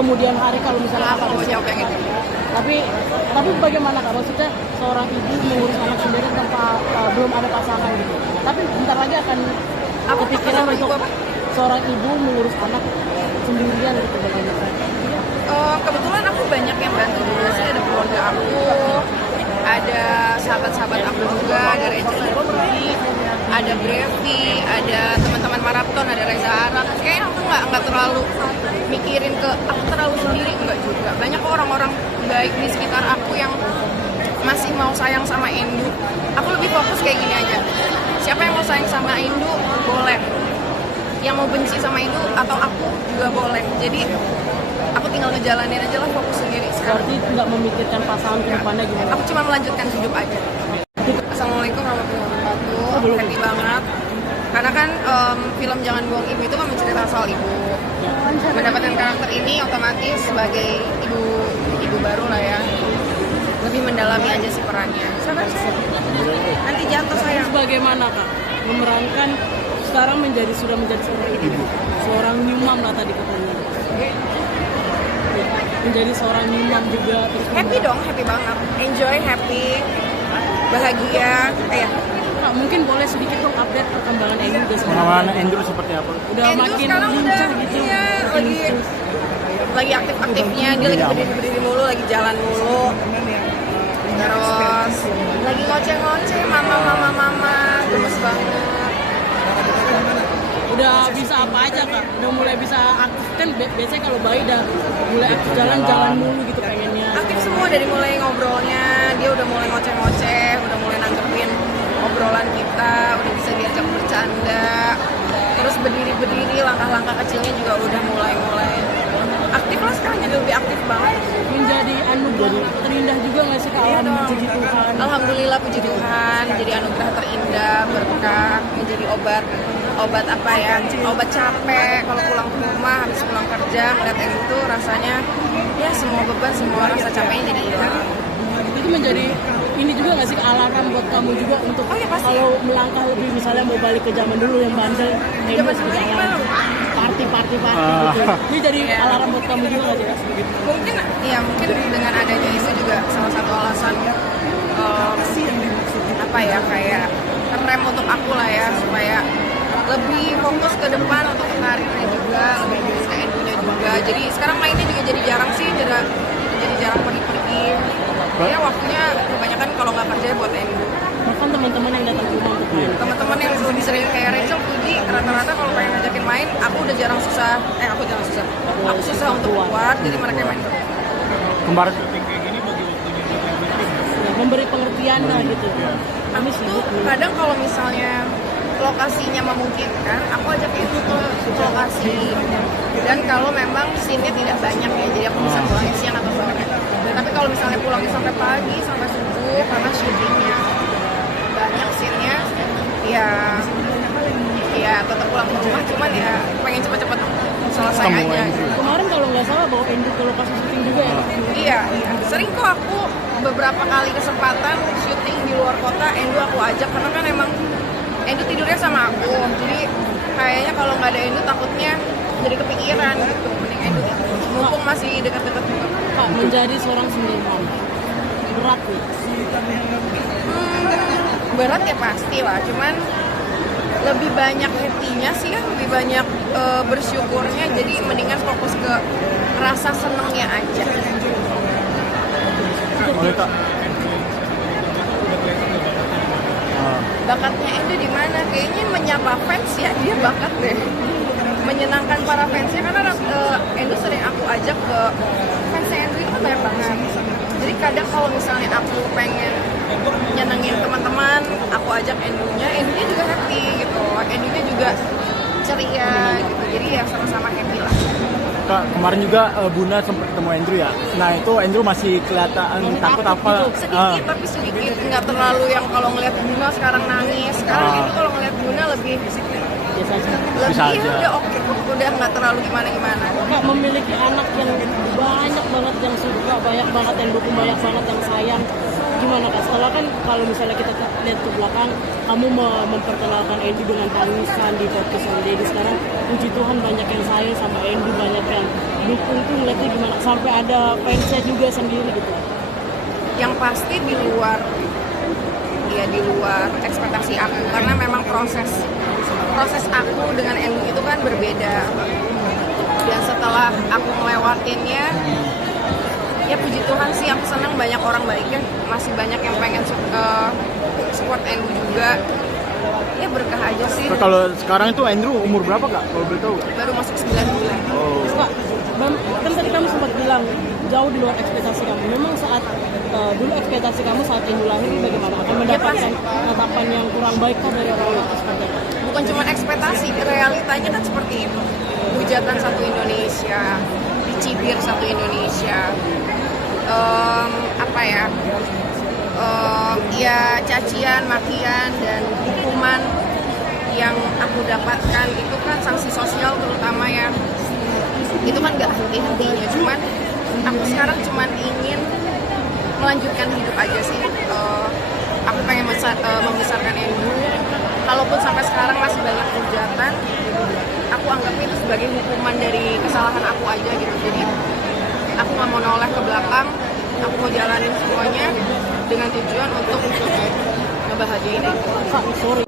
kemudian hari kalau misalnya Aku mau jawab yang itu. tapi bagaimana Kak, maksudnya seorang ibu mengurus anak sendiri tanpa belum ada pasangan gitu, tapi bentar lagi akan kepikiran untuk seorang ibu mengurus anak sendirian gitu bagaimana? Kebetulan aku banyak yang bantu juga sih, ada keluarga aku, ada sahabat-sahabat aku juga, ada Rachel Lutfi, ada Brevi, ada teman-teman maraton, ada Reza Arab. Kayaknya aku nggak terlalu mikirin ke aku terlalu sendiri, enggak juga. Banyak orang-orang baik di sekitar aku yang masih mau sayang sama Endu. Aku lebih fokus kayak gini aja. Siapa yang mau sayang sama Endu boleh. Yang mau benci sama Endu atau aku juga boleh. Jadi aku tinggal ngejalanin aja lah, fokus sendiri sekarang. Berarti nggak memikirkan pasangan ke depannya gimana? Aku cuma melanjutkan hidup aja. Assalamualaikum warahmatullahi wabarakatuh. Happy banget. Karena kan film Jangan Buang Ibu itu kan menceritakan soal ibu. Mendapatkan karakter ini otomatis sebagai ibu baru lah ya. Lebih mendalami aja sih perannya. Nanti jatuh sayang. Bagaimana Kak memerankan sekarang sudah menjadi seorang ibu, seorang new mom lah tadi katanya. Menjadi seorang new mom juga terus happy dong, happy banget. Enjoy, happy, bahagia. Kak, mungkin boleh sedikit dong update perkembangan Andrew guys. Pengalaman Andrew seperti apa? Udah Andrew makin sekarang lincah udah, gitu. iya, lagi aktif-aktifnya, dia lagi berdiri mulu, lagi jalan mulu. Terus lagi ngoceh-ngoceh, mama, gemes banget. Udah bisa apa aja Kak? Udah mulai bisa aktif kan biasanya kalau bayi udah mulai aktif jalan mulu gitu pengennya. Aktif semua dari mulai ngobrolnya, dia udah mulai ngoceh-ngoceh, udah mulai nanggepin obrolan kita, udah bisa diajak bercanda. Terus berdiri-berdiri, langkah-langkah kecilnya juga udah mulai aktif lah sekarang, jadi lebih aktif banget. Menjadi anugerah terindah juga nggak sih Kak? Puji Tuhan. Alhamdulillah, puji Tuhan, jadi anugerah terindah, berkah, menjadi obat apa ya, obat capek kalau pulang ke rumah habis pulang kerja ngeliat itu rasanya ya semua beban, semua rasa capeknya jadi hilang. Itu menjadi ini juga nggak sih alarm buat kamu juga untuk kalau melangkah lebih, misalnya mau balik ke zaman dulu yang bandel, Zaman dulu gimana? party gitu. Ini jadi alarm buat kamu juga nggak sih? Mungkin dengan adanya itu juga salah satu alasan kayak rem untuk aku lah ya, supaya lebih fokus ke depan untuk karirnya juga, lebih fokus ke Endunya juga. Jadi sekarang mainnya juga jadi jarang sih, jadi jarang pergi-pergi. Ya waktunya kebanyakan kalau nggak kerja buat Endu. Bahkan teman-teman yang datang ke rumah untuk main. Teman-teman yang lebih sering kayak Rachel, Puji, rata-rata kalau pengen ngajakin main, aku susah untuk keluar, jadi mereka main terus. Kemarin memberi pengertian lah gitu. Aku tuh kadang kalau misalnya lokasinya memungkinkan, aku ajak itu ke lokasi. Dan kalau memang scene-nya tidak banyak ya, jadi aku bisa pulangnya siang atau sore. Tapi kalau misalnya pulangnya sampai pagi, sampai subuh, karena syutingnya banyak scene-nya, ya tetap pulang ke rumah. Cuman ya pengen cepet-cepet selesai aja. Kemarin kalau nggak salah bawa Endu ke lokasi syuting juga ya? Iya. Sering kok aku beberapa kali kesempatan syuting di luar kota, Endu aku ajak karena kan emang Endu tidurnya sama aku, jadi kayaknya kalau nggak ada Endu takutnya jadi kepikiran gitu. Mending Endu mumpung masih dekat-dekat juga. Kak, menjadi seorang seniman berat nih? Berat ya pasti lah, cuman lebih banyak happy-nya sih ya, lebih banyak bersyukurnya, jadi mendingan fokus ke rasa senengnya aja. boleh Kak. Bakatnya Endu di mana? Kayaknya menyapa fans ya, dia bakat deh. Menyenangkan para fansnya, karena Endu sering aku ajak ke fansnya Endu itu kan banyak banget. Jadi kadang kalau misalnya aku pengen nyenengin teman-teman, aku ajak Endunya juga happy gitu. Endunya juga ceria gitu. Jadi ya sama-sama happy lah. Kak, kemarin juga Bunda sempat ketemu Andrew ya. Nah itu Andrew masih kelihatan takut apa? Sedikit tapi sedikit, nggak terlalu yang kalau ngeliat Bunda sekarang nangis. Sekarang itu kalau ngeliat Bunda lebih Bisa aja. udah oke, udah nggak terlalu gimana-gimana. Kak, memiliki anak yang banyak banget yang suka, banyak banget yang dukung, banyak banget yang sayang. gimana Kak? Setelah kan kalau misalnya kita lihat ke belakang, kamu memperkenalkan Endu dengan tangisan di podcast Dedi. Sekarang puji Tuhan banyak yang sayang sama Endu, banyak yang dukung tuh, ngeliatnya gimana? Sampai ada fansnya juga sendiri gitu. Yang pasti di luar ekspektasi aku, karena memang proses aku dengan Endu itu kan berbeda. Dan setelah aku melewatinnya, ya puji Tuhan sih aku senang banyak orang baiknya, masih banyak yang pengen support Endu juga. Ya berkah aja sih. Kalau sekarang itu Andrew umur berapa Kak? Kalau boleh tahu? Baru masuk 9 bulan. Oh. Kak, kan tadi kamu sempat bilang jauh di luar ekspektasi kamu. Memang saat dulu ekspektasi kamu saat Endu lahir ini bagaimana? Akan mendapatkan tatapan yang kurang baik kah dari orang-orang seperti itu? Bukan cuma ekspektasi, realitanya kan seperti itu. Hujatan satu Indonesia, dicibir satu Indonesia, ya cacian, makian, dan hukuman yang aku dapatkan itu kan sanksi sosial terutama ya. Itu kan gak henti-hentinya, cuman aku sekarang cuman ingin melanjutkan hidup aja sih. Aku pengen membesarkan Endu. Kalaupun sampai sekarang masih banyak hujatan, aku anggapnya itu sebagai hukuman dari kesalahan aku aja gitu. Jadi aku gak mau noleh ke belakang, aku mau jalanin semuanya dengan tujuan untuk ngebahagiain Endu. Kak, sorry.